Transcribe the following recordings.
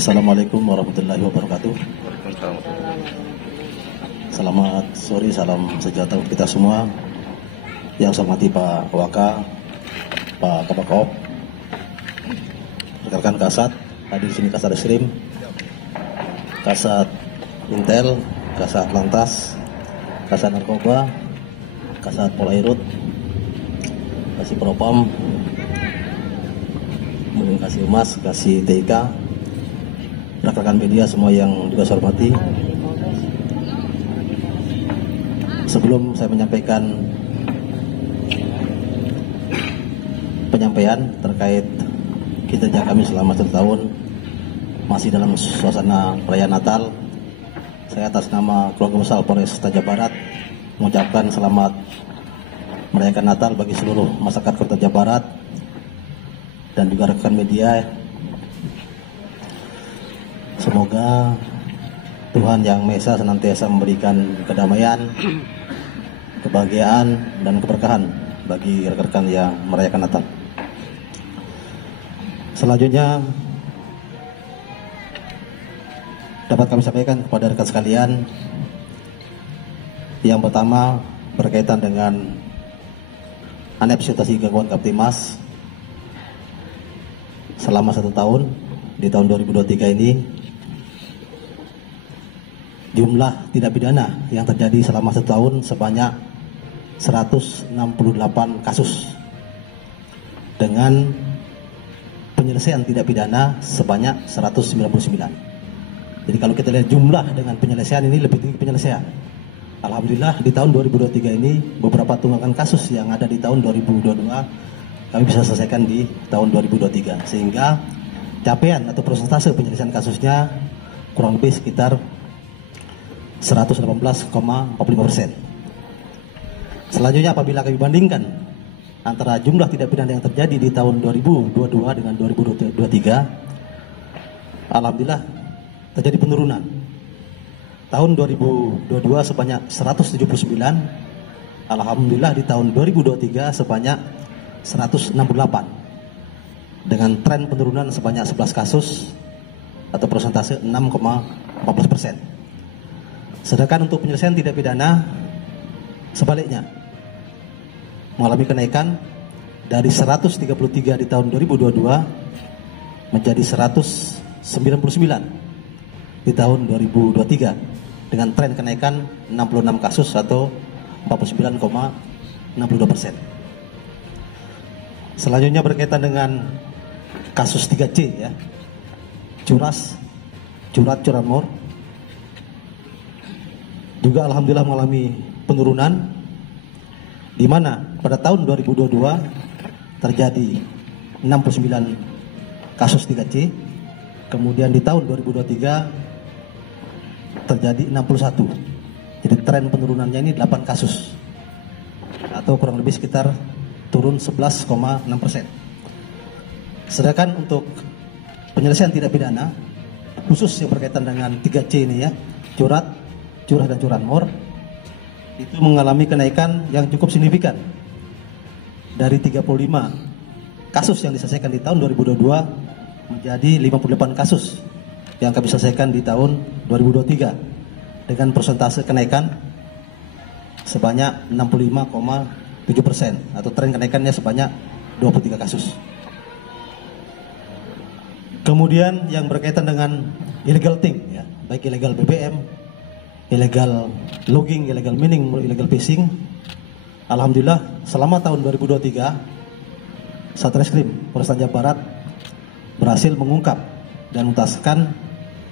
Assalamualaikum warahmatullahi wabarakatuh. Selamat sore, salam sejahtera untuk kita semua. Yang saya hormati Pak Waka, Pak Kabakop, rekan-rekan Kasat, hadir di sini Kasat Reskrim, Kasat Intel, Kasat Lantas, Kasat Narkoba, Kasat Polairut, Kasih Propam, kemudian Kasih Humas, Kasih TIK, rekan-rekan media semua yang juga saya hormati. Sebelum saya menyampaikan penyampaian terkait kinerja kami selama 1 tahun masih dalam suasana perayaan Natal, saya atas nama keluarga besar Polres Toraja Barat mengucapkan selamat merayakan Natal bagi seluruh masyarakat Kota Toraja Barat dan juga rekan media. Semoga Tuhan Yang Maha Esa senantiasa memberikan kedamaian, kebahagiaan, dan keberkahan bagi rekan-rekan yang merayakan Natal. Selanjutnya dapat kami sampaikan kepada rekan sekalian. Yang pertama berkaitan dengan antisipasi gangguan Kamtibmas selama 1 tahun di tahun 2023 ini. Jumlah tindak pidana yang terjadi selama 1 tahun sebanyak 168 kasus dengan penyelesaian tindak pidana sebanyak 199. Jadi kalau kita lihat jumlah dengan penyelesaian ini lebih tinggi penyelesaian. Alhamdulillah di tahun 2023 ini beberapa tunggakan kasus yang ada di tahun 2022 kami bisa selesaikan di tahun 2023, sehingga capaian atau persentase penyelesaian kasusnya kurang lebih sekitar 118,45%. Selanjutnya apabila kami bandingkan antara jumlah tindak pidana yang terjadi di tahun 2022 dengan 2023, alhamdulillah terjadi penurunan. Tahun 2022 sebanyak 179, alhamdulillah di tahun 2023 sebanyak 168 dengan tren penurunan sebanyak 11 kasus atau persentase 6,14%. Sedangkan untuk penyelesaian tindak pidana sebaliknya mengalami kenaikan dari 133 di tahun 2022 menjadi 199 di tahun 2023 dengan tren kenaikan 66 kasus atau 49,62%. Selanjutnya berkaitan dengan kasus 3C ya, curat curanmor, juga alhamdulillah mengalami penurunan, di mana pada tahun 2022 terjadi 69 kasus 3C, kemudian di tahun 2023 terjadi 61. Jadi tren penurunannya ini 8 kasus atau kurang lebih sekitar turun 11,6%. Sedangkan untuk penyelesaian tindak pidana khusus yang berkaitan dengan 3C ini ya, curah dan curanmor, itu mengalami kenaikan yang cukup signifikan dari 35 kasus yang diselesaikan di tahun 2022 menjadi 58 kasus yang kami selesaikan di tahun 2023 dengan persentase kenaikan sebanyak 65,7% atau tren kenaikannya sebanyak 23 kasus. Kemudian yang berkaitan dengan illegal thing ya, baik illegal BBM, illegal logging, illegal mining, illegal fishing, alhamdulillah selama tahun 2023 Satreskrim Polres Toraja Barat berhasil mengungkap dan menuntaskan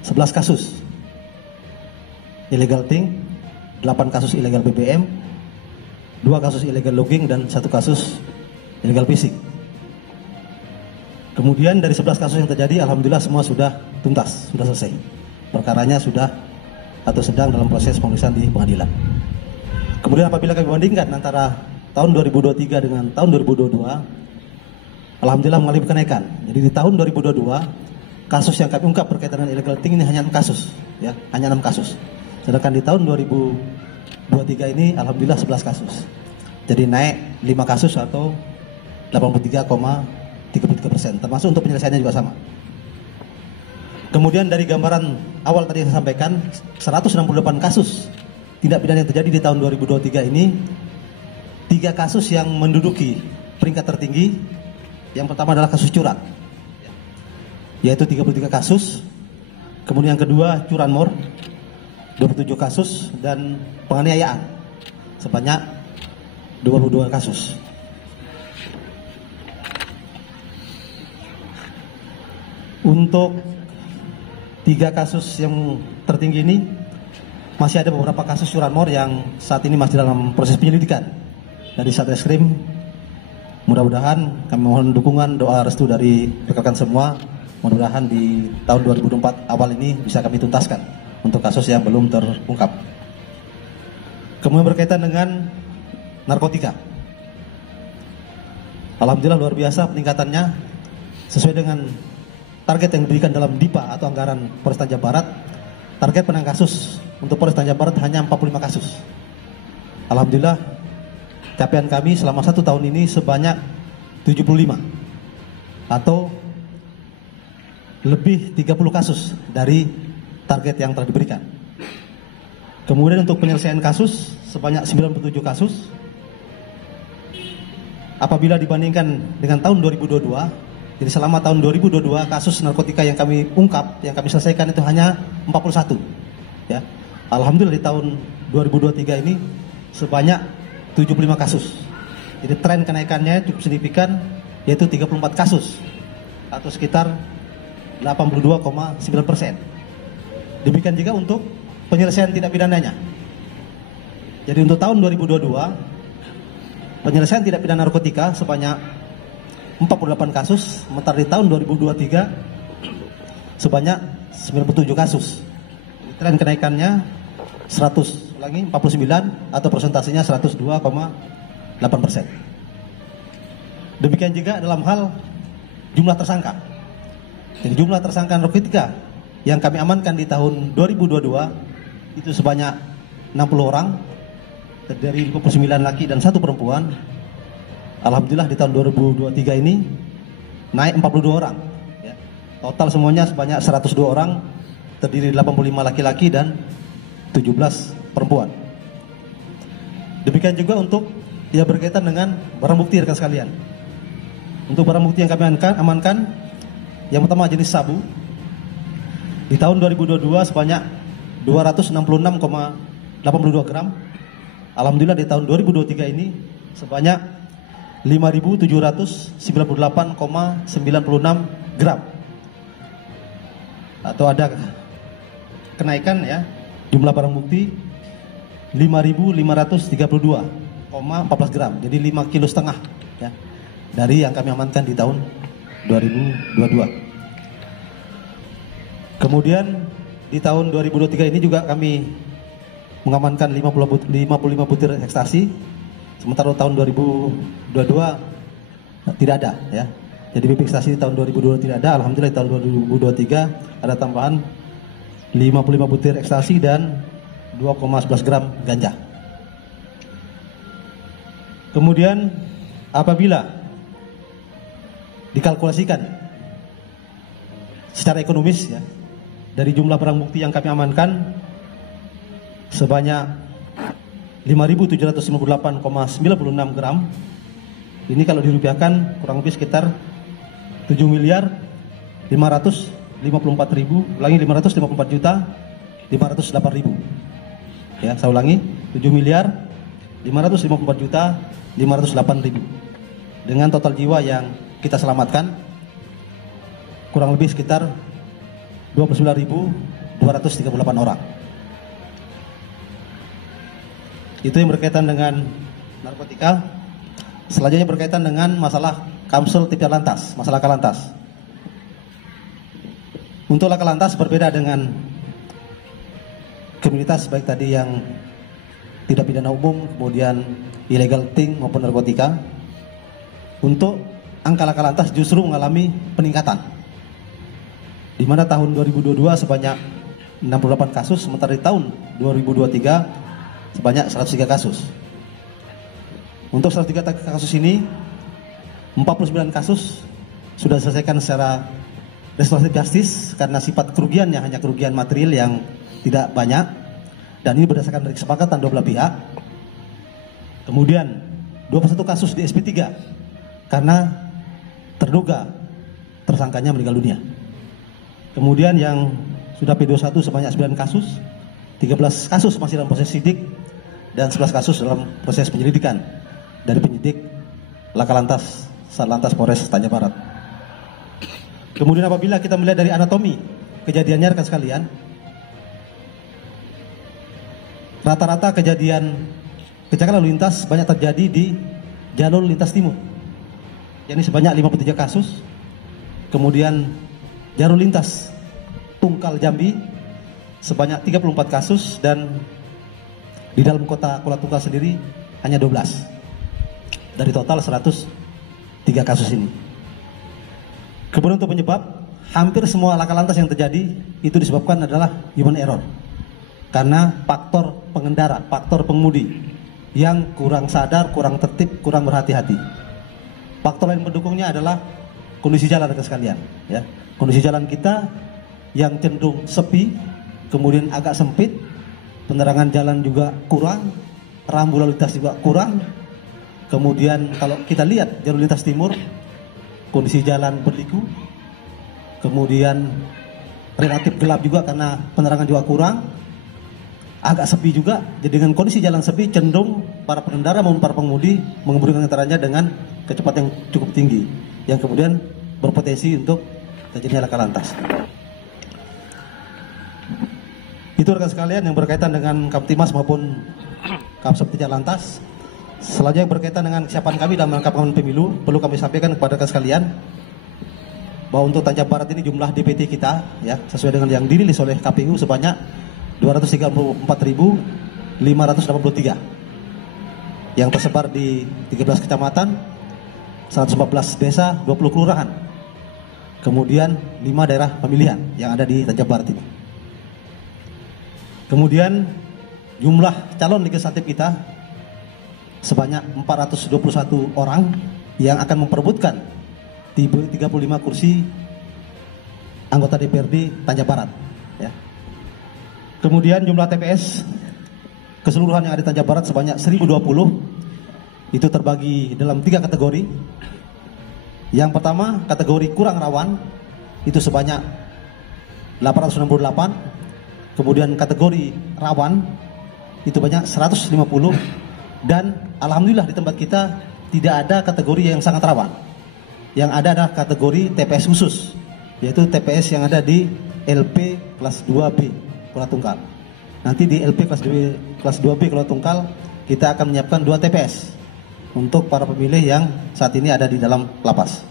11 kasus illegal thing, 8 kasus illegal BBM, 2 kasus illegal logging, dan 1 kasus illegal fishing. Kemudian dari 11 kasus yang terjadi, alhamdulillah semua sudah tuntas, sudah selesai. Perkaranya sudah atau sedang dalam proses pemeriksaan di pengadilan. Kemudian apabila kami bandingkan antara tahun 2023 dengan tahun 2022, alhamdulillah mengalami kenaikan. Jadi di tahun 2022 kasus yang kami ungkap berkaitan dengan illegal thing ini hanya 6 kasus, ya, hanya 6 kasus. Sedangkan di tahun 2023 ini alhamdulillah 11 kasus. Jadi naik 5 kasus atau 83,33%, termasuk untuk penyelesaiannya juga sama. Kemudian dari gambaran awal tadi saya sampaikan, 168 kasus tindak pidana yang terjadi di tahun 2023 ini, 3 kasus yang menduduki peringkat tertinggi. Yang pertama adalah kasus curat, yaitu 33 kasus. Kemudian yang kedua curanmor, 27 kasus, dan penganiayaan sebanyak 22 kasus. Untuk 3 kasus yang tertinggi ini, masih ada beberapa kasus curanmor yang saat ini masih dalam proses penyelidikan dari Satreskrim. Mudah-mudahan kami mohon dukungan, doa restu dari rekan-rekan semua. Mudah-mudahan di tahun 2024 awal ini bisa kami tuntaskan untuk kasus yang belum terungkap. Kemudian berkaitan dengan narkotika, alhamdulillah luar biasa peningkatannya sesuai dengan target yang diberikan dalam DIPA atau anggaran Polres Tanjung Barat. Target penanganan kasus untuk Polres Tanjung Barat hanya 45 kasus. Alhamdulillah capaian kami selama 1 tahun ini sebanyak 75 atau lebih 30 kasus dari target yang telah diberikan. Kemudian untuk penyelesaian kasus sebanyak 97 kasus. Apabila dibandingkan dengan tahun 2022, jadi selama tahun 2022 kasus narkotika yang kami ungkap, yang kami selesaikan itu hanya 41. Ya. Alhamdulillah di tahun 2023 ini sebanyak 75 kasus. Jadi tren kenaikannya cukup signifikan, yaitu 34 kasus atau sekitar 82,9%. Demikian juga untuk penyelesaian tindak pidananya. Jadi untuk tahun 2022 penyelesaian tindak pidana narkotika sebanyak 48 kasus, sementara di tahun 2023 sebanyak 97 kasus. Tren kenaikannya 49 atau persentasenya 102,8%. Demikian juga dalam hal jumlah tersangka. Jadi jumlah tersangka narkotika yang kami amankan di tahun 2022 itu sebanyak 60 orang, terdiri 59 laki dan 1 perempuan. Alhamdulillah di tahun 2023 ini naik 42 orang. Ya. Total semuanya sebanyak 102 orang, terdiri 85 laki-laki dan 17 perempuan. Demikian juga untuk yang berkaitan dengan barang bukti rekan sekalian. Untuk barang bukti yang kami amankan, yang pertama jenis sabu. Di tahun 2022 sebanyak 266,82 gram. Alhamdulillah di tahun 2023 ini sebanyak 5.798,96 gram, atau ada kenaikan ya jumlah barang bukti 5.532,14 gram, jadi 5,5 kilo ya dari yang kami amankan di tahun 2022. Kemudian di tahun 2023 ini juga kami mengamankan 55 butir ekstasi. Sementara tahun 2022 tidak ada ya. Jadi bibit ekstasi di tahun 2022 tidak ada. Alhamdulillah di tahun 2023 ada tambahan 55 butir ekstasi dan 2,11 gram ganja. Kemudian apabila dikalkulasikan secara ekonomis ya, dari jumlah barang bukti yang kami amankan sebanyak 5.758,96 gram. Ini kalau dirupiahkan kurang lebih sekitar 7.554.508.000. Ya, saya ulangi, 7.554.508.000 dengan total jiwa yang kita selamatkan kurang lebih sekitar 29.238 orang. Itu yang berkaitan dengan narkotika. Selanjutnya berkaitan dengan masalah Kamsul Tipyat Lantas, masalah Kalantas. Untuk Laka Lantas berbeda dengan kriminalitas baik tadi yang tidak pidana umum, kemudian illegal thing maupun narkotika. Untuk angka Laka Lantas justru mengalami peningkatan, di mana tahun 2022 sebanyak 68 kasus, sementara di tahun 2023 sebanyak 103 kasus. Untuk 103 kasus ini 49 kasus sudah diselesaikan secara restoratif justice karena sifat kerugiannya hanya kerugian material yang tidak banyak, dan ini berdasarkan dari kesepakatan dua belah pihak. Kemudian 21 kasus di SP3 karena terduga tersangkanya meninggal dunia. Kemudian yang sudah P21 sebanyak 9 kasus, 13 kasus masih dalam proses sidik, dan 11 kasus dalam proses penyelidikan dari penyidik Laka Lantas Satlantas Polres Tanjung Barat. Kemudian apabila kita melihat dari anatomi kejadiannya rekan sekalian, rata-rata kejadian kecelakaan lalu lintas banyak terjadi di jalur lintas timur, yakni sebanyak 53 kasus. Kemudian jalur lintas Tungkal Jambi sebanyak 34 kasus, dan di dalam kota Kuala Tungkal sendiri hanya 12 dari total 103 kasus ini. Kemudian untuk penyebab, hampir semua laka lantas yang terjadi itu disebabkan adalah human error, karena faktor pengendara, faktor pengemudi yang kurang sadar, kurang tertib, kurang berhati-hati. Faktor lain pendukungnya adalah kondisi jalan rekan sekalian, ya. Kondisi jalan kita yang cenderung sepi, kemudian agak sempit, penerangan jalan juga kurang, rambu lalu lintas juga kurang. Kemudian kalau kita lihat jalur lintas timur, kondisi jalan berliku, kemudian relatif gelap juga karena penerangan juga kurang, agak sepi juga. Jadi dengan kondisi jalan sepi, cenderung para pengendara maupun para pengemudi mengemudikan kendaraannya dengan kecepatan yang cukup tinggi, yang kemudian berpotensi untuk terjadinya laka lantas. Itu rekan sekalian yang berkaitan dengan Kamtimas maupun Kapsab Tindak Lantas. Selanjutnya yang berkaitan dengan kesiapan kami dalam rangka pengawalan pemilu, perlu kami sampaikan kepada rekan sekalian bahwa untuk Tanjung Barat ini jumlah DPT kita, ya, sesuai dengan yang dirilis oleh KPU sebanyak 234.583 yang tersebar di 13 kecamatan, 114 desa, 20 kelurahan, kemudian 5 daerah pemilihan yang ada di Tanjung Barat ini. Kemudian jumlah calon legislatif kita sebanyak 421 orang yang akan memperebutkan 35 kursi anggota DPRD Tanjung Barat, ya. Kemudian jumlah TPS keseluruhan yang ada di Tanjung Barat sebanyak 1020. Itu terbagi dalam 3 kategori. Yang pertama, kategori kurang rawan, itu sebanyak 868. Kemudian kategori rawan itu banyak 150, dan alhamdulillah di tempat kita tidak ada kategori yang sangat rawan. Yang ada adalah kategori TPS khusus, yaitu TPS yang ada di LP kelas 2B Kuala Tungkal. Nanti di LP kelas 2B Kuala Tungkal kita akan menyiapkan 2 TPS untuk para pemilih yang saat ini ada di dalam lapas.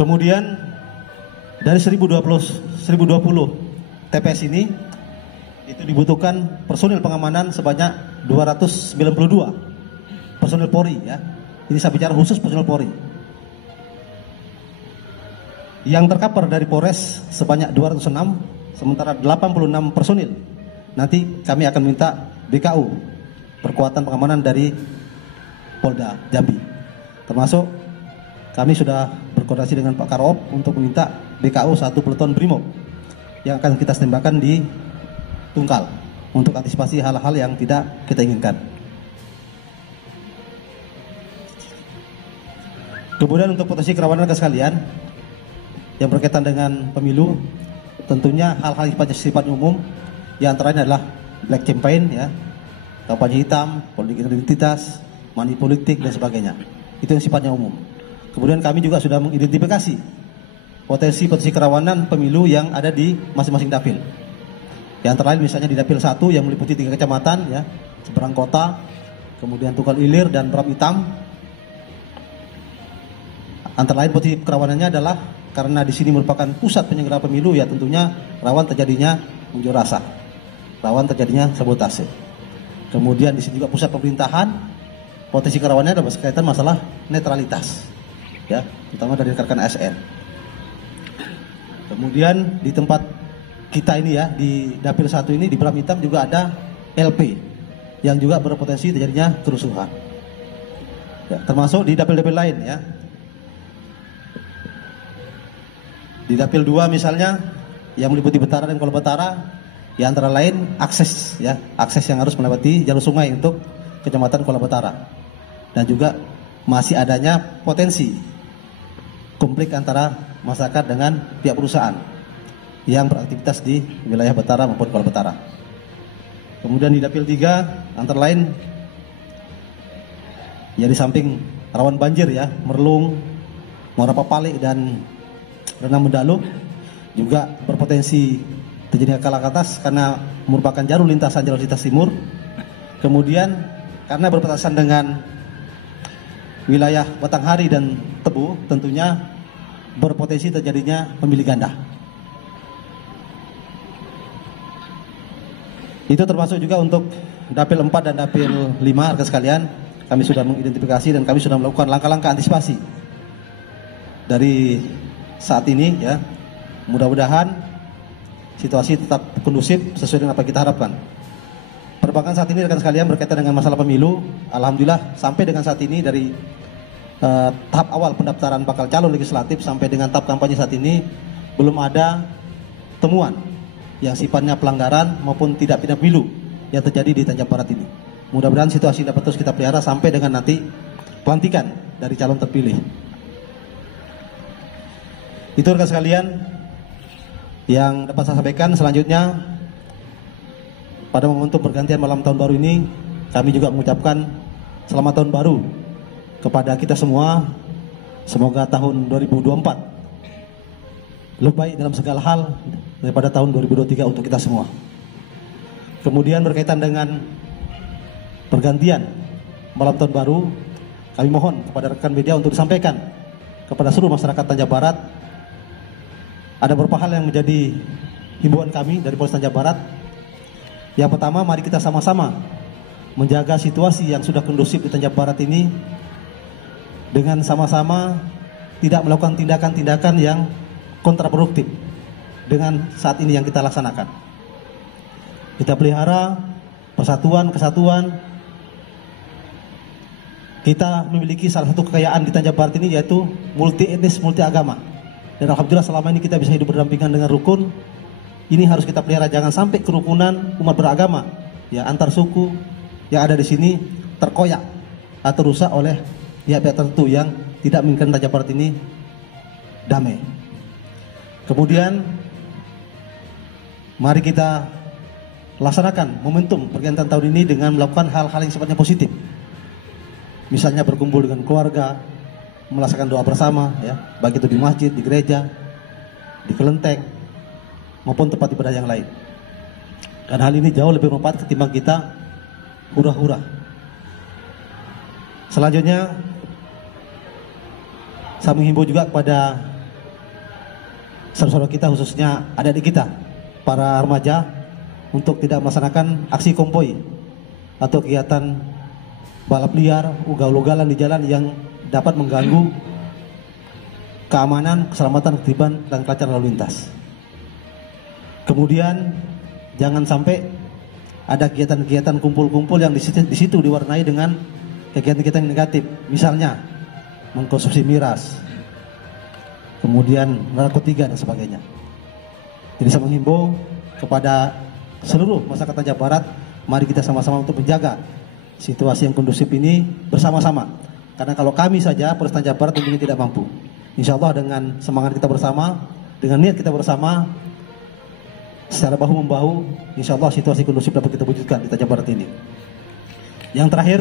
Kemudian dari 1020 TPS ini itu dibutuhkan personil pengamanan sebanyak 292 personil Polri, ya. Ini saya bicara khusus personil Polri. Yang tercover dari Polres sebanyak 206, sementara 86 personil. Nanti kami akan minta BKU, perkuatan pengamanan dari Polda Jambi. Termasuk kami sudah berkoordinasi dengan Pak Karop untuk meminta BKU 1 peleton Brimob yang akan kita tembakan di Tungkal untuk antisipasi hal-hal yang tidak kita inginkan. Kemudian untuk potensi kerawanan rekan sekalian yang berkaitan dengan pemilu, tentunya hal-hal sifatnya umum, yang antaranya adalah black campaign, ya, kampanye hitam, politik identitas, money politik dan sebagainya. Itu yang sifatnya umum. Kemudian kami juga sudah mengidentifikasi potensi kerawanan pemilu yang ada di masing-masing dapil. Yang antara lain misalnya di dapil 1 yang meliputi 3 kecamatan, ya, seberang kota, kemudian Tungkal Ilir dan Beram Hitam. Antara lain potensi kerawanannya adalah karena di sini merupakan pusat penyelenggara pemilu, ya, tentunya rawan terjadinya unjuk rasa, rawan terjadinya sabotase. Kemudian di sini juga pusat pemerintahan, potensi kerawanannya adalah berkaitan masalah netralitas, ya, terutama dari rekan ASN. Kemudian di tempat kita ini, ya, di dapil 1 ini di Beram Hitam juga ada LP yang juga berpotensi terjadinya kerusuhan, ya, termasuk di dapil-dapil lain, ya. Di Dapil 2 misalnya yang meliputi Betara dan Kuala Betara, ya antara lain akses yang harus melewati jalur sungai untuk Kecamatan Kuala Betara. Dan juga masih adanya potensi konflik antara masyarakat dengan pihak perusahaan yang beraktivitas di wilayah Betara maupun Kuala Betara. Kemudian di Dapil 3 antara lain ya di samping rawan banjir ya, Merlung, Muara Papalik dan Renang Mendalu juga berpotensi terjadinya kalakatas karena merupakan jalur lintasan timur. Kemudian karena berbatasan dengan wilayah Batanghari dan Tebu, tentunya berpotensi terjadinya pemilih ganda. Itu termasuk juga untuk Dapil 4 dan Dapil 5, rekan sekalian. Kami sudah mengidentifikasi dan kami sudah melakukan langkah-langkah antisipasi dari saat ini ya. Mudah-mudahan situasi tetap kondusif sesuai dengan apa yang kita harapkan. Perkembangan saat ini rekan sekalian berkaitan dengan masalah pemilu, alhamdulillah sampai dengan saat ini dari tahap awal pendaftaran bakal calon legislatif sampai dengan tahap kampanye saat ini belum ada temuan yang sifatnya pelanggaran maupun tidak pidana pemilu yang terjadi di Tanjung Barat ini. Mudah-mudahan situasi dapat terus kita pelihara sampai dengan nanti pelantikan dari calon terpilih. Itu rekan sekalian yang dapat saya sampaikan. Selanjutnya pada momentum pergantian malam tahun baru ini, kami juga mengucapkan selamat tahun baru kepada kita semua. Semoga tahun 2024 lebih baik dalam segala hal daripada tahun 2023 untuk kita semua. Kemudian berkaitan dengan pergantian malam tahun baru, kami mohon kepada rekan media untuk disampaikan kepada seluruh masyarakat Tanjung Barat. Ada beberapa hal yang menjadi himbauan kami dari Polres Tanjung Barat. Yang pertama, mari kita sama-sama menjaga situasi yang sudah kondusif di Tanjung Barat ini dengan sama-sama tidak melakukan tindakan-tindakan yang kontraproduktif dengan saat ini yang kita laksanakan. Kita pelihara persatuan, kesatuan. Kita memiliki salah satu kekayaan di Tanjung Barat ini yaitu multi etnis, multi agama. Dan alhamdulillah selama ini kita bisa hidup berdampingan dengan rukun. Ini harus kita pelihara, jangan sampai kerukunan umat beragama ya antar suku yang ada di sini terkoyak atau rusak oleh pihak-pihak tertentu yang tidak menginginkan Tanjung Barat ini damai. Kemudian mari kita laksanakan momentum pergantian tahun ini dengan melakukan hal-hal yang sifatnya positif. Misalnya berkumpul dengan keluarga, melaksanakan doa bersama ya, baik itu di masjid, di gereja, di kelenteng maupun tempat ibadah yang lain. Dan hal ini jauh lebih bermanfaat ketimbang kita hura-hura. Selanjutnya saya menghimbau juga kepada saudara-saudara kita, khususnya adik-adik kita, para remaja, untuk tidak melaksanakan aksi konvoy atau kegiatan balap liar, ugal-ugalan di jalan yang dapat mengganggu keamanan, keselamatan, ketertiban dan kelancaran lalu lintas. Kemudian jangan sampai ada kegiatan-kegiatan kumpul-kumpul yang di situ diwarnai dengan kegiatan-kegiatan yang negatif, misalnya mengkonsumsi miras, kemudian narkotika dan sebagainya. Jadi saya menghimbau kepada seluruh masyarakat Tanjung Barat, mari kita sama-sama untuk menjaga situasi yang kondusif ini bersama-sama. Karena kalau kami saja Polres Tanjung Barat tentunya tidak mampu. Insya Allah dengan semangat kita bersama, dengan niat kita bersama, secara bahu-membahu, insya Allah situasi kondusif dapat kita wujudkan di Tanjung Barat ini. Yang terakhir,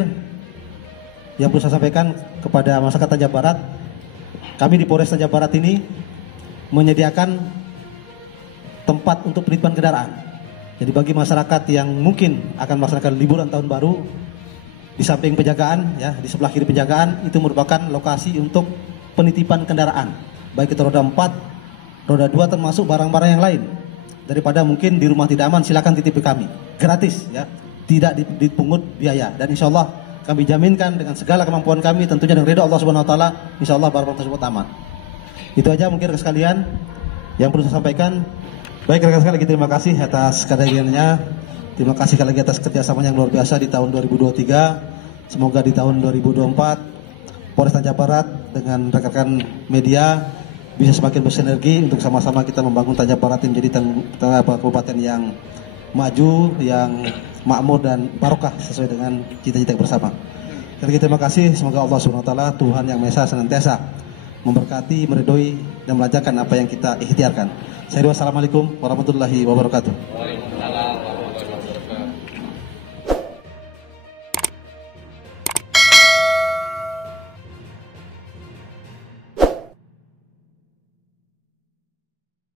yang perlu saya sampaikan kepada masyarakat Tanjung Barat, kami di Polres Tanjung Barat ini menyediakan tempat untuk penitipan kendaraan. Jadi bagi masyarakat yang mungkin akan melaksanakan liburan tahun baru, di samping penjagaan, ya, di sebelah kiri penjagaan itu merupakan lokasi untuk penitipan kendaraan, baik itu roda 4, roda 2 termasuk barang-barang yang lain. Daripada mungkin di rumah tidak aman, silakan titip ke kami, gratis, ya, tidak dipungut biaya. Dan insya Allah kami jaminkan dengan segala kemampuan kami, tentunya dengan ridho Allah Subhanahu Wa Taala, insya Allah barang tersebut aman. Itu aja mungkin rekan sekalian yang perlu saya sampaikan. Baik rekan sekalian, terima kasih atas kehadirannya. Terima kasih sekali lagi atas kerjasama yang luar biasa di tahun 2023. Semoga di tahun 2024 Polres Tanjung Barat dengan rekan-rekan media bisa semakin bersinergi untuk sama-sama kita membangun Tanjung Barat menjadi kabupaten yang maju, yang makmur dan barokah sesuai dengan cita-cita bersama. Jadi terima kasih, semoga Allah SWT, Tuhan Yang Maha Esa, senantiasa memberkati, meridhoi dan melancarkan apa yang kita ikhtiarkan. Assalamualaikum warahmatullahi wabarakatuh.